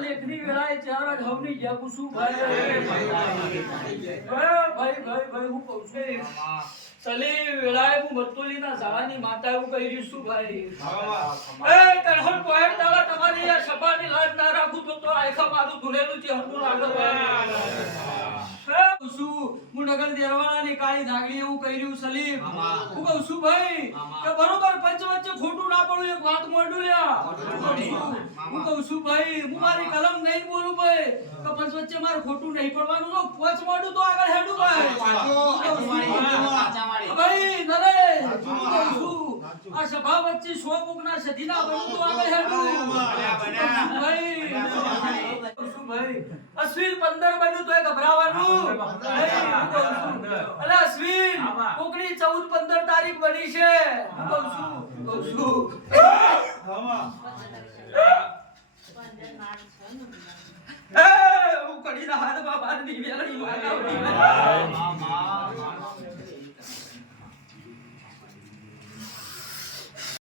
લેખની વેળાએ ચાર ઘઉંની જ્યાં પૂછું ભાઈ હું કહું છું સલી વેળાએ હું મરતોલીના ઝાડાની માતા એવું કહી રહ્યું છું ભાઈ કણહણ પોહેડ દાડા તમારી આ સભાની લાજ ના રાખું તો આખા મારું ધુરેલું છે હરનું લાગે ભાઈ હું નગર દેરવાળાની કાળી નાગડી એવું કહી રહ્યું સલીમ હું કહું છું ભાઈ કે બરોબર પંચ વચ્ચે ખોટું ના પડું એક વાત મોઢું લ્યા હું કહું છું ભાઈ હું મારી કલમ નહીં બોલું ભાઈ કે પંચ વચ્ચે મારું ખોટું નહીં પડવાનું તો પંચ મોઢું તો આગળ હેડું ભાઈ ભાઈ નરેશ હું કહું છું આ સભા વચ્ચે 100 કોકના સધીના બનું તો આગળ હેડું ભાઈ ભાઈ અશ્વિન 15 બન્યું તો ગભરાવાનું અલે અશ્વિન કોકડી 14-15 તારીખ બની છે હું કહું છું હું કડી ના હાથ બાબા ની વેલડી વાગાવડી